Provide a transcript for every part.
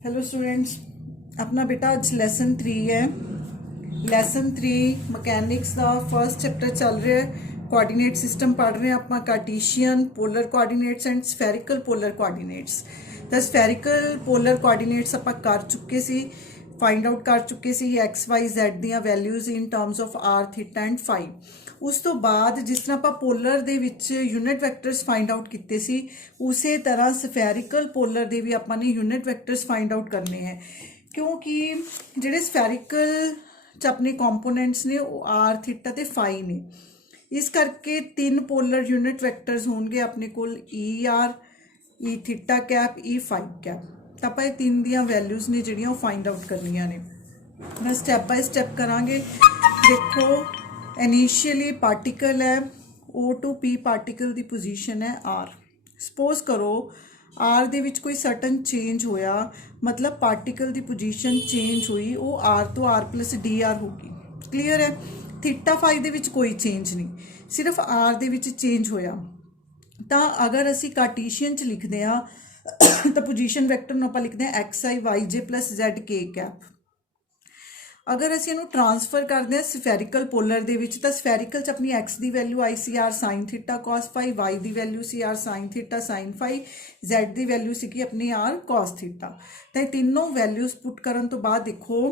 Hello students, अपना बेटा आज लेसन 3 है। लेसन 3 मकैनिक्स का फर्स्ट चैप्टर चल रहा है। कोआर्डीनेट सिस्टम पढ़ रहे हैं अपना Cartesian polar coordinates and spherical polar coordinates. तो स्फेरिकल पोलर कोआर्डीनेट्स ਆਪਾਂ कर चुके सी, फाइंड आउट कर चुके सी एक्स वाई जैड ਦੀਆਂ values in terms of R theta and phi. उस तो बाद जिस तरह ਆਪਾਂ पोलर ਦੇ ਵਿੱਚ यूनिट वैक्टर्स फाइंड आउट ਕੀਤੇ ਸੀ, ਉਸੇ ਤਰ੍ਹਾਂ ਸਫੈਰਿਕਲ पोलर ਦੇ ਵੀ ਆਪਾਂ ਨੇ यूनिट वैक्टर्स फाइंड आउट करने हैं, क्योंकि ਜਿਹੜੇ ਸਫੈਰਿਕਲ ਚ ਆਪਣੇ ਕੰਪੋਨੈਂਟਸ ਨੇ ਉਹ ਆਰ ਥੀਟਾ ਤੇ ਫਾਈ ਨੇ। ਇਸ ਕਰਕੇ ਤਿੰਨ पोलर यूनिट वैक्टर्स ਹੋਣਗੇ ਆਪਣੇ ਕੋਲ ਈ ਆਰ, ਈ ਥੀਟਾ कैप, ਈ फाई कैप। तो आप ये तीन दियाँ वैल्यूज ने जिहड़ियां फाइंड आउट करनियां ने। मैं स्टैप बाय स्टैप करांगे। देखो, इनिशियली पार्टिकल है O2P, पार्टिकल की पोजीशन है R। सपोज करो R दे विच कोई सर्टन चेंज होया, मतलब पार्टिकल की पोजीशन चेंज हुई, वो R तो R प्लस DR होगी। क्लीयर है। थीटा फाई दे विच कोई चेंज नहीं, सिर्फ R दे विच चेंज होया। तो अगर असी कार्टेशियन च लिखते हैं तो पोजीशन वैक्टर ਨੂੰ ਆਪਾਂ ਲਿਖਦੇ ਹਾਂ xi yj plus zk cap. अगर ਅਸੀਂ ਇਹਨੂੰ ट्रांसफर ਕਰਦੇ ਹਾਂ ਸਫੈਰੀਕਲ पोलर ਦੇ ਵਿੱਚ, ਤਾਂ ਸਫੈਰੀਕਲ 'ਚ ਆਪਣੀ x ਦੀ ਵੈਲਿਊ ਆਈ ਸੀ r sin theta cos phi, y ਦੀ ਵੈਲਿਊ ਸੀ r sin theta sin phi, z ਦੀ ਵੈਲਿਊ ਸੀ ਕਿ ਆਪਣੀ r cos थीटा। ਤਾਂ ਇਹ ਤਿੰਨੋਂ ਵੈਲਿਊਜ਼ ਪੁੱਟ ਕਰਨ ਤੋਂ ਬਾਅਦ ਦੇਖੋ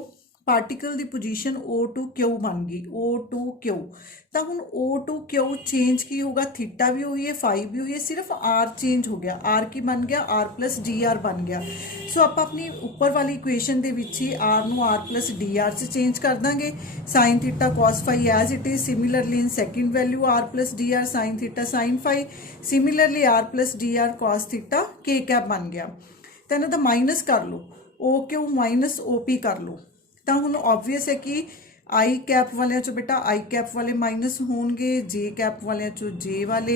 पार्टिकल की पोजीशन O2Q बन गई, O2Q। तो हुण O2Q चेंज की होगा, थीटा भी हुई है, फाई भी हुई है, सिर्फ R चेंज हो गया। R की बन गया R प्लस DR बन गया। सो आप अपनी ऊपर वाली इक्वेशन के विच ही R नू R प्लस DR से चेंज कर देंगे। Sine theta cos phi as it is. Similarly in second value R plus DR sine theta sine phi. Similarly R plus DR cos theta K cap बन गया। तो इन्हां दा minus कर लो, OQ minus OP कर लो। तो हुण ऑबवियस है कि आई कैप वाले चो बेटा आई कैप वाले माइनस होंगे, जे कैप वाले चो जे वाले,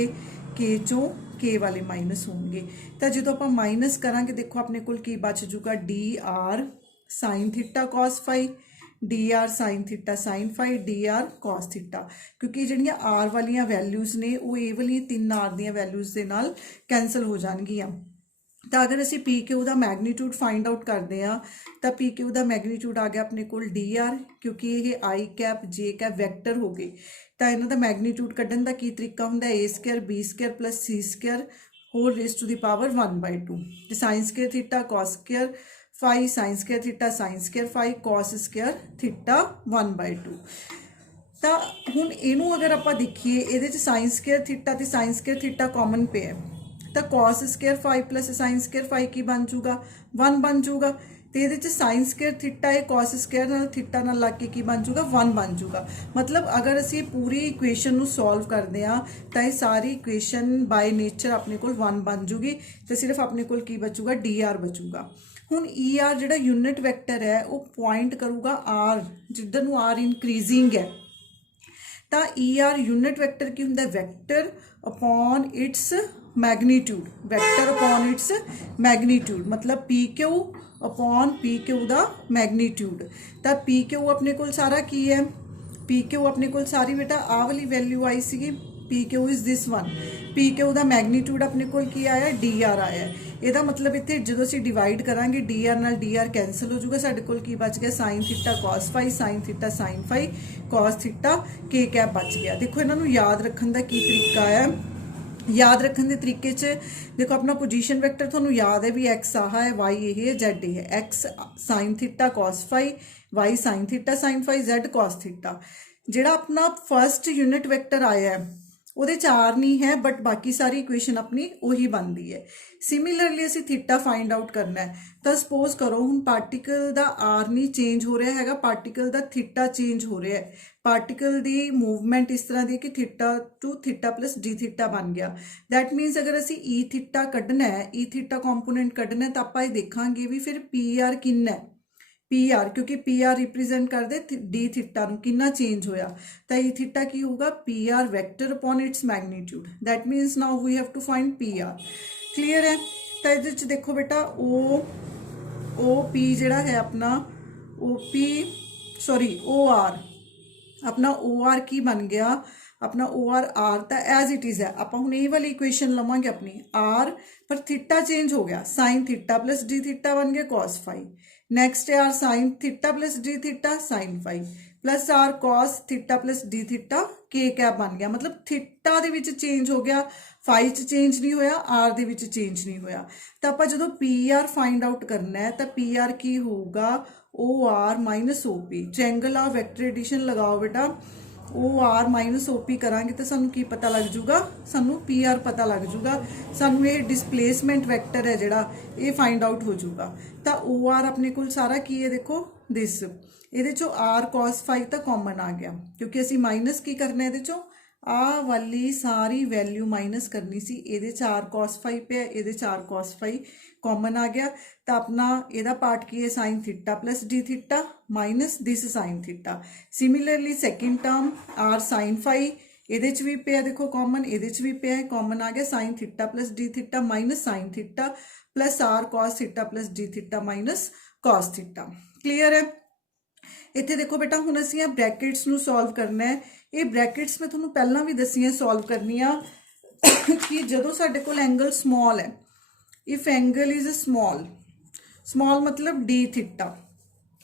के चो के वाले माइनस होंगे। तो जो आप माइनस करांगे देखो अपने को की बच जूगा D R sine theta cos phi, D R sine theta sine phi, D R cos theta. क्योंकि जिहड़ियां आर वालियां वैल्यूज़ ने वो ये वाली तीन आर दियां वैल्यूज़ दे नाल कैंसल हो जाणगियां। तो अगर असी पी क्यू का मैगनीट्यूड फाइंड आउट करते हैं तो पी क्यू का मैगनीट्यूड आ गया अपने को डी आर, क्योंकि ये आई कैप जे कैप वैक्टर हो गए। तो इन्हों का मैगनीट्यूड कढ़न का की तरीका होंगे A square B square plus C square whole raise to the power 1/2। Sine square theta cos square phi, sine square theta sine square phi, cos square theta 1/2। तो हुण इनू अगर आप देखिए ये साइन स्केयर थीटा तो साइन स्केयर थीटा कॉमन पे है, तो cos square phi plus sine square phi की बन जूगा 1 बन जूगा। तो ये साइन स्केयर थीटा है कॉस स्केयर नाल थीटा नाल लग के की बन जूगा 1 बन जूगा। मतलब अगर असी पूरी इक्वेशन नू सॉल्व करते हैं तो ये सारी इक्वेशन बाय नेचर अपने को 1 बन जूगी। तो सिर्फ अपने को की बचूगा डी आर बचूगा। हुण ई आर जिहड़ा यूनिट वैक्टर है वो पॉइंट करूगा आर जिधर नू आर इंक्रीजिंग है। तो ई आर यूनिट वैक्टर की हुंदा vector upon its magnitude, vector upon its magnitude, मतलब P Q upon P Q का मैगनीट्यूड। तो पी क्यू अपने को सारा की है, पी क्यू अपने को सारी बेटा आ वाली वैल्यू आई सी, P Q is this one. P Q का मैगनीट्यूड अपने को की आया डी आर आया। यदा मतलब इतने जो असी डिवाइड करांगे डी आर नाल डी आर कैंसल हो जाऊगा, साडे कोल की बच गया sine theta cos phi, sine theta sine phi, cos theta के कैप बच गया। देखो इन्हों याद रखने का की तरीका है। याद रखने के तरीके देखो अपना पोजीशन वैक्टर थोनू याद है भी एक्स आह है, वाई ये है, जेड ये है। X sine theta cos phi, Y sine theta sine phi, Z cos theta. जिहड़ा अपना फर्स्ट यूनिट वैक्टर आया है वो चार नहीं है, बट बाकी सारी इक्वेशन अपनी उही बनती है। सिमिलरली असी थीटा फाइंड आउट करना है। तो सपोज करो हुण पार्टिकल का आर नहीं चेंज हो रहा है, पार्टिकल का थीटा चेंज हो रहा है। पार्टिकल की मूवमेंट इस तरह की कि theta two theta plus D theta बन गया। दैट मीनस अगर असी ई थीटा कढ़ना है, ई थीटा कॉम्पोनेंट कढ़ना है, तो आप देखांगे भी फिर पी आर किन्ना है, पी आर, क्योंकि पी आर रिप्रेजेंट कर दे डी थीटा कितना चेंज होया। तो ई थीटा की होगा P R vector upon its magnitude. That means now we have to find P R. Clear है। तो ये देखो बेटा ओ पी जिहड़ा है अपना O P sorry O R, अपना ओ आर की बन गया अपना ओ आर तो एज इट इज़ है। आप हुण ये वाली इक्वेशन लवांगे अपनी आर, पर थीटा चेंज हो गया, sine theta plus D theta बन गया कॉस फाई। नैक्सट है R sine theta plus D theta sine phi, plus R cos theta plus D theta के कैप बन गया। मतलब थीटा दे विच चेंज हो गया, फाई च चेंज नहीं होया, आर दे विच चेंज नहीं होया। तो आप जो पी आर फाइंड आउट करना है तो पी आर की होगा O R minus O P. Triangle of vector addition लगाओ बेटा, O R minus O P करांगे तो सानू की पता लग जूगा, सानू पी आर पता लग जूगा, सानू ये डिसप्लेसमेंट वैक्टर है जिहड़ा ये फाइंड आउट हो जूगा। तो ओ आर अपने कोल सारा की है देखो दिस, ये चो आर कॉस फाई तो कॉमन आ गया, क्योंकि असी माइनस की करना है, चो आ वाली सारी वैल्यू माइनस करनी सी, ये आर कॉस फाई पे, ये आर कॉस फाई कॉमन आ गया। तो अपना यदा पार्ट की है sine theta plus D theta minus this sine theta. Similarly second term R sine phi, ये भी पे है देखो कॉमन, ये भी पे है कॉमन आ गया, sine theta plus D theta minus sine theta plus R cos theta plus D theta minus cos theta. Clear है। इत्थे देखो बेटा हुण असीं ब्रैकेट्स नूं सॉल्व करना है। ये ब्रैकेट्स मैं तुहानूं पहलां भी दस्सियां सॉल्व करनियां कि जदों साडे कोल एंगल स्मॉल है, if angle is small, small मतलब डी थीटा,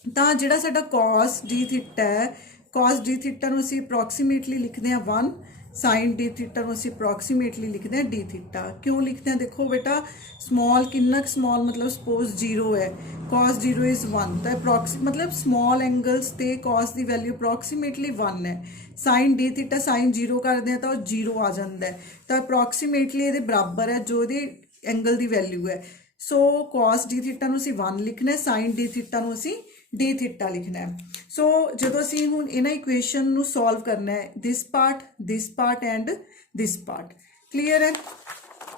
तो जिहड़ा साडा कॉस डी थीटा है, कॉस डी थीटा नूं असीं अप्रॉक्सीमेटली लिखते हैं 1, साइन डी थीटा नूं असीं अप्रॉक्सीमेटली लिखते हैं डी थीटा। क्यों लिखते हैं देखो बेटा, स्मॉल कितना स्मॉल मतलब सपोज 0 है, कॉस 0 इज़ 1, तो अप्रॉक्सी मतलब स्मॉल एंगल्स ते कॉस की वैल्यू अप्रॉक्सीमेटली 1 है। साइन डी थीटा साइन 0 करते हैं तो 0 आ जाता है, तो अप्रॉक्सीमेटली ये बराबर है जो ये एंगल की वैल्यू है। सो कॉस डी थीटा नूं असीं 1 लिखना है, साइन डी थीटा नूं असीं डी थीटा लिखना है। सो जो असीं हुण इन्हां इक्वेशन नूं सॉल्व करना है, this part and this part. Clear है।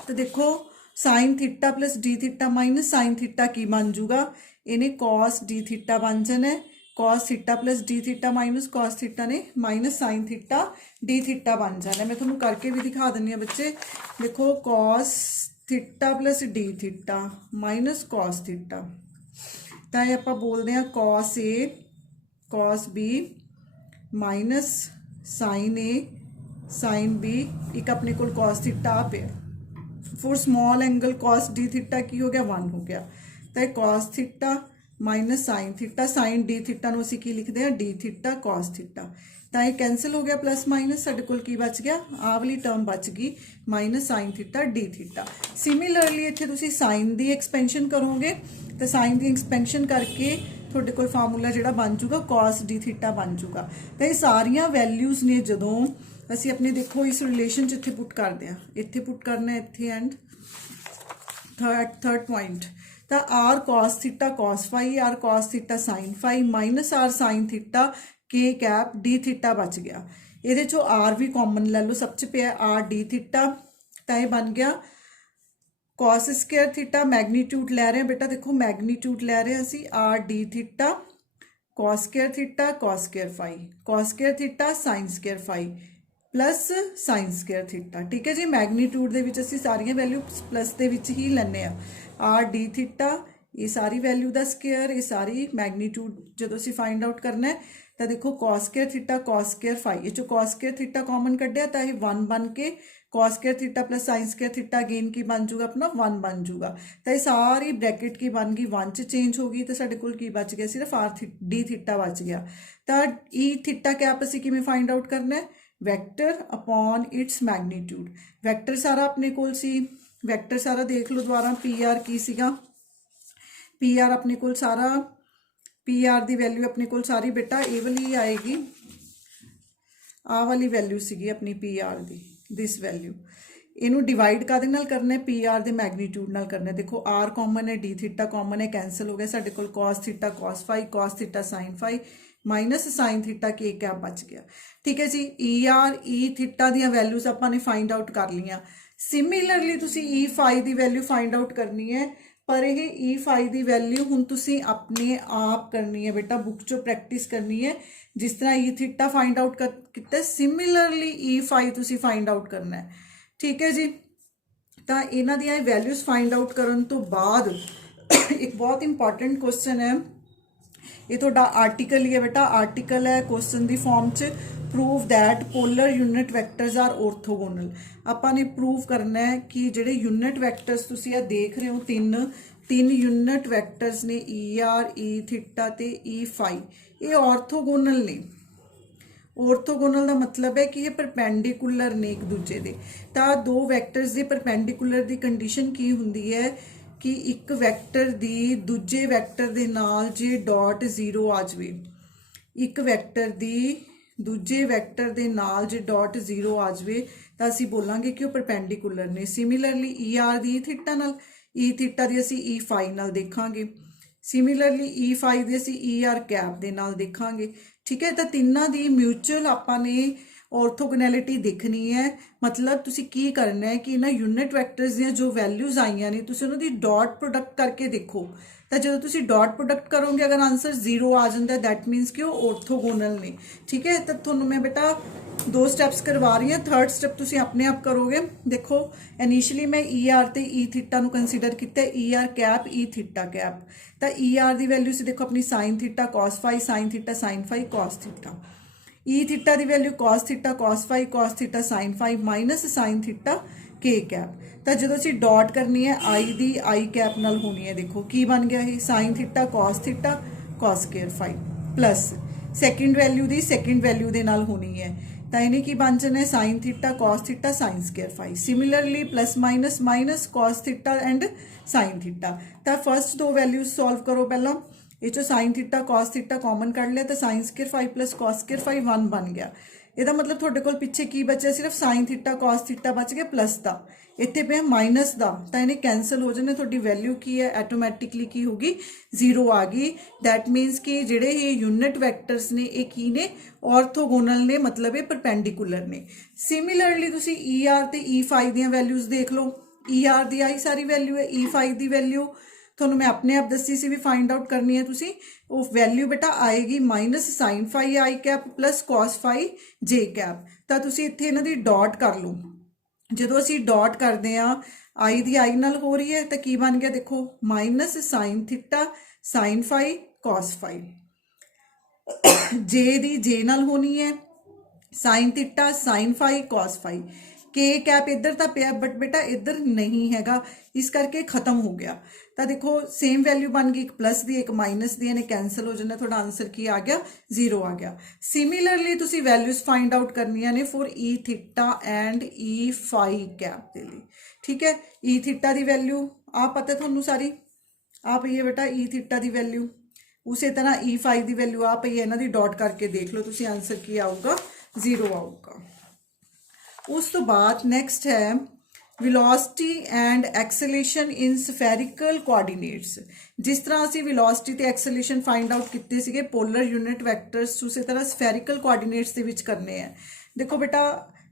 तो देखो sign theta plus D theta minus sine theta की बन जूगा, इन्हें कॉस डी थीटा बन जाना है, cos theta plus D theta minus cos theta ने minus sine theta D theta बन जाना है। मैं तुहानूं करके भी दिखा दिंदी हां बच्चे, देखो cos theta plus D theta minus cos theta, तो ये आप बोलते हैं cos A cos B minus sine A sine B, एक अपने को कॉस थीटा आ पे for small angle cos D theta की हो गया 1 हो गया, तो cos theta minus sine theta, sine D theta नूं असीं की लिखते हैं डी थीटा कॉस थीटा, तो ये कैंसल हो गया प्लस माइनस, साडे कोल की बच गया, आ वाली टर्म बच गई minus sine theta D theta. Similarly इत्थे तुसीं साइन दी एक्सपेंशन करोगे तो साइन दी एक्सपेंशन करके तुहाडे कोल फार्मूला जिहड़ा बन जूगा कॉस डी थीटा बन जूगा। तो ये सारिया वैल्यूज़ ने जदों असीं अपने देखो इस रिलेशन च इत्थे पुट करते हैं, इत्थे पुट करना इत्थे एंड थर्ड पॉइंट, तो R cos theta cos phi, R cos theta sine phi minus R sine theta के कैप डी थीटा बच गया। ये चो आर भी कॉमन ले लो, सब च पे आर डी थीटा, तो यह बन गया कॉस स्केयर थीटा, मैगनीट्यूड ले रहे हैं बेटा, देखो मैगनीट्यूड ले रहे हैं असी R D theta cos square theta cos square phi, cos square theta sine square phi plus sine square theta. ठीक है जी, मैगनीट्यूड दे विच असी सारियां वैल्यू प्लस दे विच ही लैने आ, आर डी थीटा ये सारी वैल्यू दा स्केयर, ये सारी मैगनीट्यूड जो असी फाइंड आउट करना है, तो देखो cos square theta cos square phi, ये जो कॉस स्केयर थीटा कॉमन कढ़िया तो ये 1 बन के cos square theta plus sine square theta again की बन जूगा अपना 1 बन जूगा, तो ये सारी ब्रैकेट की बन गई 1 च चेंज हो गई, तो साडे कोल की बच गया सिर्फ आर डी थीटा बच गया। तो ई थीटा कैप असी किवें फाइंड आउट करना है, vector upon its magnitude. Vector सारा अपने कोल सी, वैक्टर सारा देख लो दोबारा, पी आर की सीगा, पी आर अपने कोल सारा, पी आर की वैल्यू अपने कोल सारी बेटा ये वाली आएगी, आ वाली वैल्यू सीगी अपनी पी आर की, दिस वैल्यू, इनू डिवाइड कादे नाल करना है, पी आर के मैगनीट्यूड नाल करना है। देखो आर कॉमन है, डी थीटा कॉमन है, कैंसल हो गया, साडे कोल cos theta cos phi, cos theta sine phi minus sine theta के कैप बच गया। ठीक है जी, ई आर ई थीटा दी वैल्यूज आपां ने फाइंड आउट कर लियां। सिमिलरली तुसी ई फाई की वैल्यू फाइंड आउट करनी है, पर यह ई फाई की वैल्यू हुण तुसी अपने आप करनी है बेटा, बुक चो प्रैक्टिस करनी है, जिस तरह ई थीटा फाइंड आउट किया सिमिलरली ई फाई तुसी फाइंड आउट करना है। ठीक है जी, तो इन्हां दी वैल्यूज फाइंड आउट करन तो बाद एक बहुत इंपॉर्टेंट क्वेश्चन है ये थोड़ा आर्टिकल ही है बेटा, आर्टिकल है क्वेश्चन की फॉर्म च। Prove that polar unit vectors are orthogonal. आपां ने प्रूव करना है कि जिहड़े यूनिट वैक्टर्स तुसीं ये देख रहे हो तीन यूनिट वैक्टर्स ने ER E थीटा ते E फाई, ये ऑर्थोगोनल ने। ऑर्थोगोनल का मतलब है कि ये परपेंडिकुलर ने एक दूजे दे। तो दो वैक्टर्स के परपेंडिकुलर की कंडीशन की हुंदी है कि एक वैक्टर की दूजे वैक्टर के नाल जे डॉट जीरो आ जाए, एक वैक्टर की दूजे वैक्टर के नाल जे डॉट जीरो आ जाए तो असी बोलांगे कि वो परपेंडिकुलर ने। सिमिलरली ER दी थीटा नाल, E थीटा दी असी E फाई नाल देखांगे। सिमिलरली E फाई दी असी ER कैप दे नाल देखांगे। ठीक है, तो तिन्ना दी म्यूचुअल आपां ने ऑर्थोगोनैलिटी देखनी है। मतलब तुसी की करना है कि इन्हां यूनिट वैक्टर्स दी जो वैल्यूज आईयां ने तुसी उन्हां दी डॉट प्रोडक्ट करके देखो। तो जो तुसी डॉट प्रोडक्ट करोगे अगर आंसर जीरो आ जाता है दैट मीनस कि वो ऑर्थोगोनल ने। ठीक है, तो तुहानूं मैं बेटा दो स्टैप्स करवा रही हूँ, थर्ड स्टैप तुसी अपने आप करोगे। देखो इनिशियली मैं ER ते E थीटा नूं कंसीडर किया, ER cap E theta cap. तो ER की वैल्यू से देखो अपनी sine theta cos phi, sine theta sine phi cos theta. E theta की value cos theta cos theta sine phi minus sine theta के cap. तो जो असीं डॉट करनी है आई दी आई कैप नाल होनी है। देखो की बन गया ये sine theta cos square phi plus second value दी सैकेंड वैल्यू दे नाल होनी है। तो इन्हें की बन जाना है sine theta sine square phi. Similarly plus minus minus cos theta and sine theta. तो फर्स्ट दो वैल्यूज सॉल्व करो पहला। ये जो sine theta cos theta common कढ़ लिया तो sine square phi plus cos square phi 1 बन गया। ਇਹਦਾ मतलब ਤੁਹਾਡੇ ਕੋਲ ਪਿੱਛੇ ਕੀ ਬਚਿਆ, ਸਿਰਫ साइन थीटा कॉस थीटा बच गया प्लस ਦਾ, ਇੱਥੇ ਪਿਆ ਮਾਈਨਸ ਦਾ। ਤਾਂ ਇਹਨੇ ਕੈਂਸਲ ਹੋ ਜਾਣੇ, ਤੁਹਾਡੀ ਵੈਲਿਊ ਕੀ ਹੈ ਆਟੋਮੈਟਿਕਲੀ ਕੀ ਹੋਗੀ ਜ਼ੀਰੋ ਆ ਗਈ। दैट मीनस कि ਜਿਹੜੇ ਇਹ यूनिट वैक्टर्स ने ਇਹ ਕੀ ਨੇ ऑर्थोगोनल ने, मतलब ਇਹ परपेंडिकुलर ने। सिमिलरली ਤੁਸੀਂ ER ਤੇ E5 ਦੀਆਂ ਵੈਲਿਊਜ਼ ਦੇਖ ਲਓ। ER ਦੀ ਆਈ ਸਾਰੀ ਵੈਲਿਊ ਹੈ, E5 ਦੀ ਵੈਲਿਊ ਤੁਹਾਨੂੰ मैं अपने आप दसी सी भी फाइंड आउट करनी है। तुसी वो वैल्यू बेटा आएगी माइनस साइन फाई आई कैप प्लस कॉस फाई जे कैप। तो तुसी इत्थे इन्हां दी डॉट कर लो। जो असी डॉट करते हैं आई दी आई नाल हो रही है तो की बन गया देखो minus sine theta sine phi cos phi. जे दी जे नाल होनी है sine theta sine phi cos phi. के कैप इधर तो पिया बट बेटा इधर नहीं हैगा, इस करके खत्म हो गया। तो देखो सेम वैल्यू बन गई, एक प्लस दी एक माइनस दी, ने कैंसल हो जाना, थोड़ा आंसर की आ गया जीरो आ गया। सिमिलरली तुसी वैल्यूज फाइंड आउट करनिया ने for E theta and E phi cap के लिए। ठीक है, E थीटा की वैल्यू आप पता है थोनू सारी, आप ये बेटा E थीटा की वैल्यू, उस तरह E फाई की वैल्यू आप ये इन्हां दी डॉट करके देख लो, तुसी आंसर की आऊगा जीरो आऊगा। उस तो बाद नैक्सट है velocity and acceleration in spherical coordinates. जिस तरह असी वेलोसिटी ते एक्सेलेरेशन फाइंड आउट किए सीगे पोलर यूनिट वैक्टर्स, उसी तरह स्फेरिकल कोआर्डीनेट्स दे विच करने हैं। देखो बेटा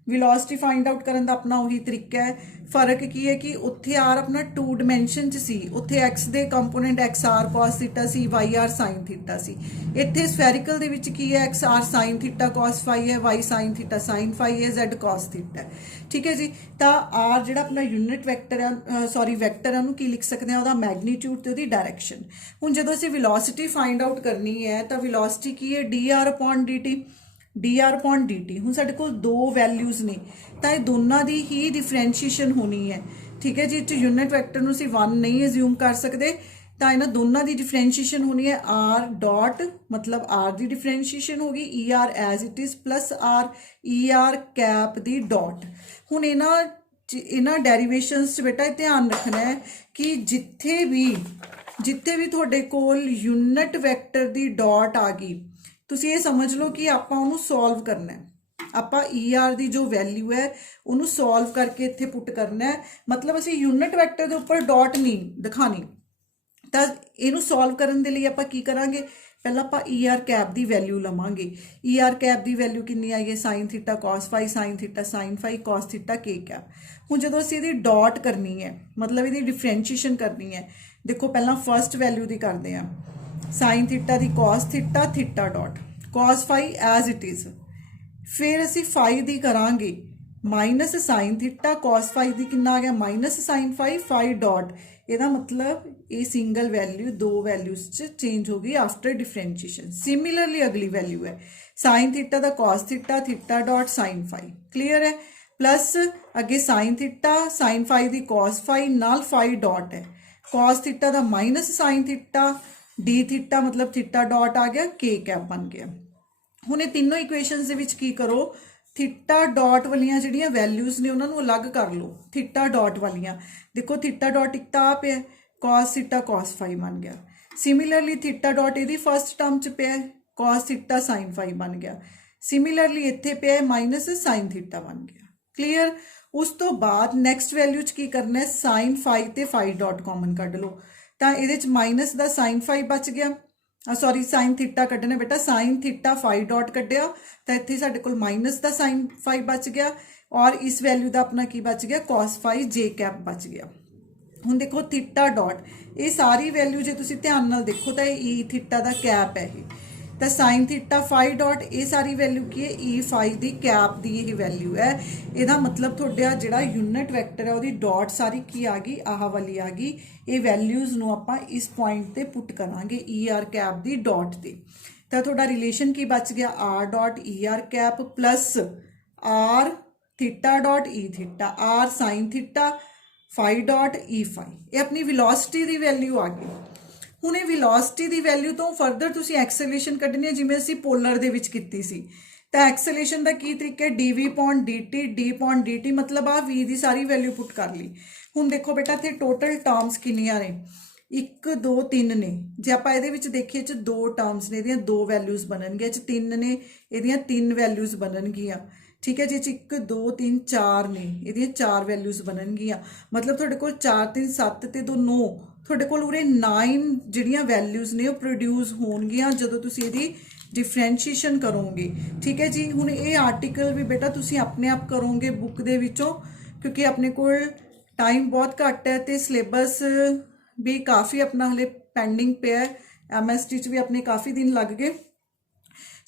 वेलोसिटी फाइंड आउट करने का अपना उही तरीका है। फर्क की है कि उत्थे आर अपना 2 डिमेंशन च सी, उत्थे एक्स दे component x r cos theta सी, वाई आर साइन थीटा सी। इत्थे स्फेरिकल दे विच की है x r sine theta cos phi है, y sine theta sine phi है, जेड कॉस थीटा है। ठीक है जी, तो आर जिहड़ा अपना यूनिट वैक्टर है सॉरी वैक्टर है, उहनूं की लिख सकते हैं, उहदा मैगनीट्यूड ते उहदी डायरैक्शन। हुण जदों असीं वेलोसिटी फाइंड आउट करनी है तो वेलोसिटी की है dr/dt, dr/dt। हुण साडे कोल दो वैल्यूज़ ने तो ये दोनों की ही डिफरेंशिएशन होनी है। ठीक है जी, इत्थे यूनिट वैक्टर नूं असीं 1 नहीं अज्यूम कर सकते, तो इन्हां दोनों की डिफरेंशिएशन होनी है आर डॉट, मतलब आर की डिफरेंशिएशन होगी ER as it is plus R ER cap दी डॉट। हुण इन्हां डेरिवेशनस च बेटा ध्यान रखना है कि जिथे भी तुहाडे कोल यूनिट वैक्टर की डॉट आ गई, तुसीं ये समझ लो कि आपां उहनूं सॉल्व करना है। आपां ER की जो वैल्यू है उन्होंने सॉल्व करके इत्थे पुट करना है। मतलब असीं यूनिट वैक्टर के उपर डॉट नहीं दिखानी, तो इनू सॉल्व करने के लिए आपां की करांगे, पहला आपां ER कैप की वैल्यू लवांगे। ER कैप की वैल्यू कितनी आई है sine theta cos phi, sine theta sine phi, cos theta के कैप। हुण जदों असीं इहदी डॉट करनी है, मतलब इहदी डिफरेंशिएशन करनी है, देखो पहला फर्स्ट वैल्यू की करते हैं साइन थीटा की cos theta theta dot cos phi as it is, फिर असी फाई की करांगे minus sine theta cos phi दी कितना आ गया minus sine phi phi dot ਇਹਦਾ मतलब ये सिंगल वैल्यू दो वैल्यूज च चेंज हो गई आफ्टर डिफरेंशिएशन। सिमिलरली अगली वैल्यू है साइन थीटा दा cos theta theta dot sine phi clear है प्लस अगे साइन थीटा साइन फाई दी कॉस फाई नाल फाई डॉट है कॉस थीटा दा minus sine theta D theta मतलब थीटा डॉट आ गया के कैप बन गया। हुण ये तीनों इक्वेशनस दे विच की करो थीटा डॉट वालियां जिहड़ियां वैल्यूज ने उन्होंने अलग कर लो थीटा डॉट वालियां देखो थीटा डॉट एक तो आ पे कॉस थीटा कॉस फाई बन गया सिमिलरली थीटा डॉट यदि फर्स्ट टर्म च पे कॉस थीटा साइन फाई बन गया सिमिलरली इत्थे पे माइनस साइन थीटा बन गया क्लीयर। उस तो बाद नैक्सट वैल्यू च की करना है साइन फाई ते फाई डॉट कॉमन कढ लो तो ये माइनस का साइन फाई बच गया सॉरी साइन थीटा कढ़ना बेटा साइन थीटा फाई डॉट कढ़िया तो इतने साढ़े को माइनस का साइन फाई बच गया और इस वैल्यू का अपना की बच गया कॉस फाई जे कैप बच गया। हुण देखो थीटा डॉट ये सारी वैल्यू जो तुसीं ध्यान नाल देखो तो ई थीटा का कैप है ये तो साइन थीटा फाई डॉट ये सारी वैल्यू की है ई फाई की कैप की यही वैल्यू है यदा मतलब थोड़ा जिहड़ा यूनिट वैक्टर है वो डॉट सारी की आ गई आह वाली आ गई ये वैल्यूज़ नूं आपां इस पॉइंट ते पुट करांगे ई आर कैप की डॉट ते तो थोड़ा रिलेशन की बच गया R dot E R cap plus R theta dot E theta R sine theta phi dot E phi ये अपनी वेलोसिटी की वैल्यू आ गई। हुण ये वेलोसिटी की वैल्यू तो फरदर तुसीं एक्सेलरेशन कढनी है जिवें असीं पोलर दे विच कीती सी तो एक्सेलरेशन का की तरीका है D V point D point D T मतलब आ वी की सारी वैल्यू पुट कर ली। हुण देखो बेटा इत्थे टोटल टर्म्स कितनियां ने एक दो तीन ने जे आपां इहदे विच देखीए च दो टर्म्स ने इहदियां दो वैल्यूज़ बननगियां च तीन ने इहदियां तीन वैल्यूज़ बननगियां ठीक है जी एक दो तीन चार ने इहदियां चार वैल्यूज़ बननगियां मतलब तुहाडे कोल 4 3 7 ते 2 9 तुहाडे कोल उरे 9 जिहड़ियां वैल्यूज़ ने प्रोड्यूस होणगियां जदों तुसीं इहदी डिफरेंशिएशन करोगे ठीक है जी। हुण ये आर्टिकल भी बेटा तुसीं अपने आप करोगे बुक दे विचों क्योंकि अपने कोल टाइम बहुत घट है तो सिलेबस भी काफ़ी अपना हले पेंडिंग पे है MST च भी अपने काफ़ी दिन लग गए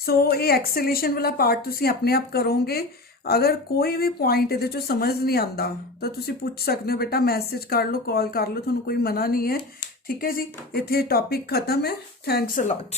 सो ये एक्सेलेशन वाला पार्ट तुसीं अपने आप करोगे। अगर कोई भी पॉइंट ये चो समझ नहीं आता तो तुसीं पूछ सकते हो बेटा मैसेज कर लो कॉल कर लो तुहानूं कोई मना नहीं है ठीक है जी। इत्थे टॉपिक खत्म है थैंक्स अ लॉट।